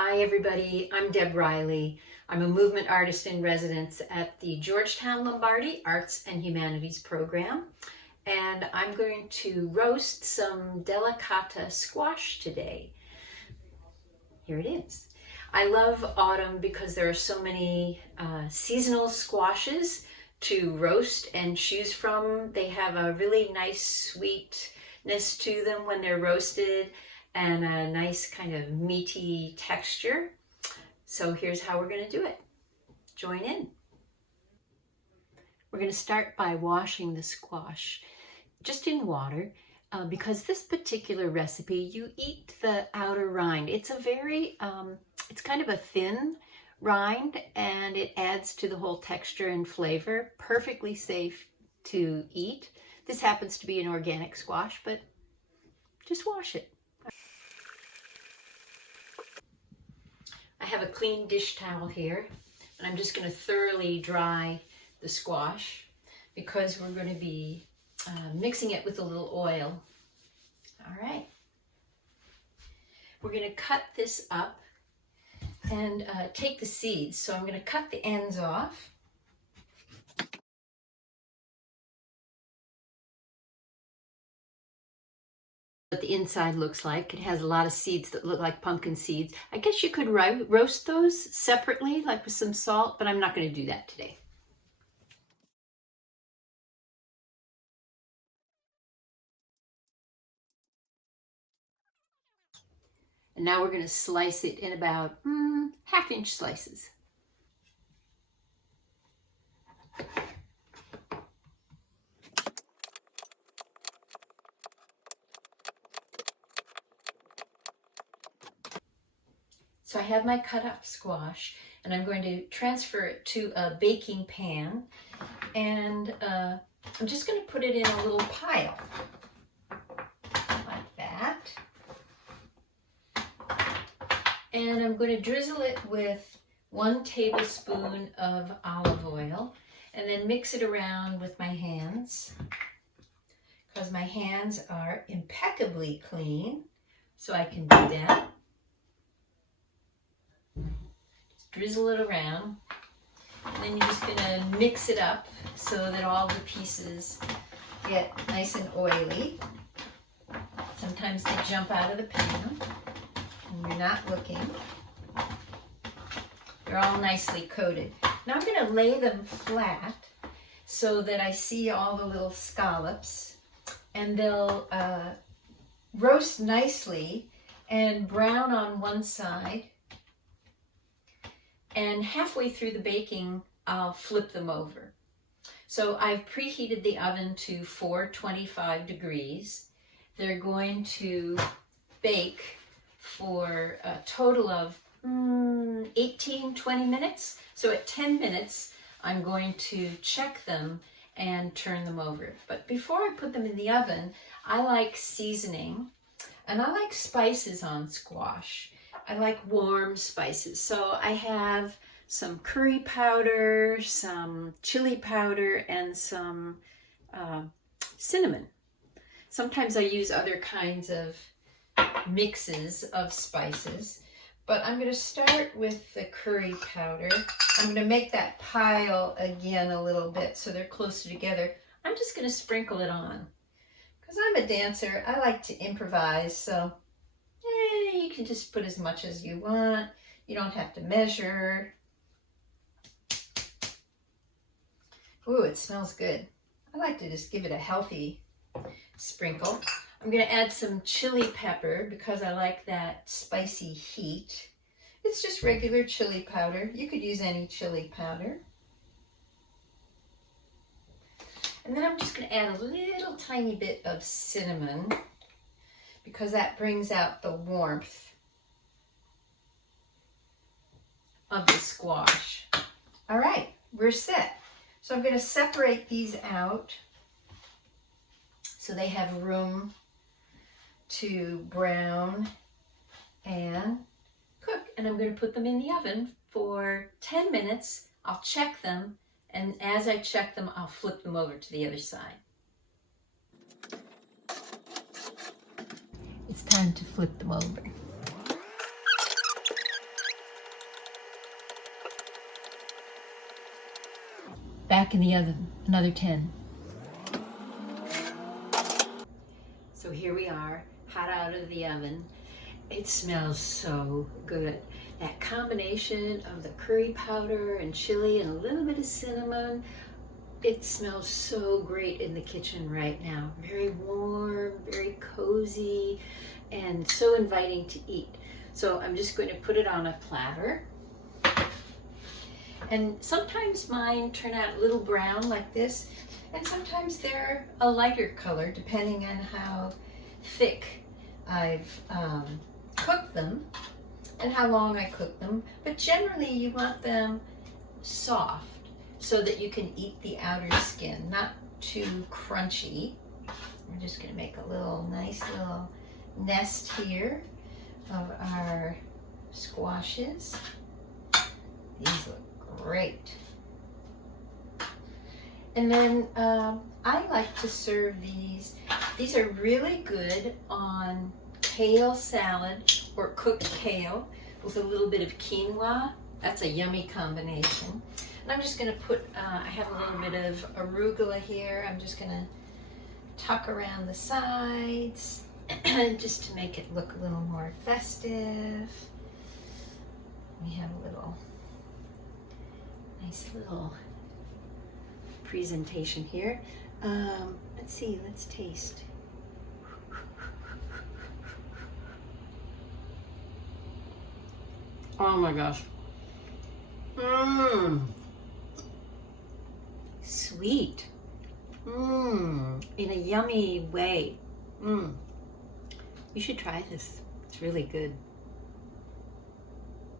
Hi everybody, I'm Deb Riley. I'm a movement artist in residence at the Georgetown Lombardi Arts and Humanities program, and I'm going to roast some Delicata squash today. Here it is. I love autumn because there are so many seasonal squashes to roast and choose from. They have a really nice sweetness to them when they're roasted, and a nice kind of meaty texture. So here's how we're going to do it. Join in. We're going to start by washing the squash just in water because this particular recipe, you eat the outer rind. It's a very, it's kind of a thin rind, and it adds to the whole texture and flavor. Perfectly safe to eat. This happens to be an organic squash, but just wash it. I have a clean dish towel here, and I'm just going to thoroughly dry the squash because we're going to be mixing it with a little oil. All right. We're going to cut this up and take the seeds. So I'm going to cut the ends off. What the inside looks like. It has a lot of seeds that look like pumpkin seeds. I guess you could roast those separately, like with some salt, but I'm not going to do that today. And now we're going to slice it in about half-inch slices. So I have my cut up squash, and I'm going to transfer it to a baking pan, and I'm just going to put it in a little pile, like that. And I'm going to drizzle it with 1 tablespoon of olive oil, and then mix it around with my hands, because my hands are impeccably clean, so I can do that. Drizzle it around, and then you're just going to mix it up so that all the pieces get nice and oily. Sometimes they jump out of the pan and you're not looking. They're all nicely coated. Now I'm going to lay them flat so that I see all the little scallops, and they'll roast nicely and brown on one side. And halfway through the baking, I'll flip them over. So I've preheated the oven to 425 degrees. They're going to bake for a total of 18-20 minutes. So at 10 minutes, I'm going to check them and turn them over. But before I put them in the oven, I like seasoning, and I like spices on squash. I like warm spices. So I have some curry powder, some chili powder, and some cinnamon. Sometimes I use other kinds of mixes of spices, but I'm going to start with the curry powder. I'm going to make that pile again a little bit so they're closer together. I'm just going to sprinkle it on. Because I'm a dancer, I like to improvise, so you can just put as much as you want. You don't have to measure. Ooh, it smells good. I like to just give it a healthy sprinkle. I'm going to add some chili pepper because I like that spicy heat. It's just regular chili powder. You could use any chili powder. And then I'm just going to add a little tiny bit of cinnamon, because that brings out the warmth of the squash. All right, we're set. So I'm going to separate these out so they have room to brown and cook. And I'm going to put them in the oven for 10 minutes. I'll check them, and as I check them, I'll flip them over to the other side. It's time to flip them over. back in the oven, another 10. So here we are, hot out of the oven. It smells so good. That combination of the curry powder and chili and a little bit of cinnamon, it smells so great in the kitchen right now. Very warm, very cozy, and so inviting to eat. So I'm just going to put it on a platter. And sometimes mine turn out a little brown like this, and sometimes they're a lighter color depending on how thick I've cooked them and how long I cook them. But generally you want them soft so that you can eat the outer skin, not too crunchy. We're just going to make a nice little nest here of our squashes. These look great. And then I like to serve these. These are really good on kale salad or cooked kale with a little bit of quinoa. That's a yummy combination. And I'm just going to put, I have a little bit of arugula here. I'm just going to tuck around the sides just to make it look a little more festive. We have a nice little presentation here. Let's see, let's taste. Oh my gosh. Sweet. In a yummy way. You should try this. It's really good.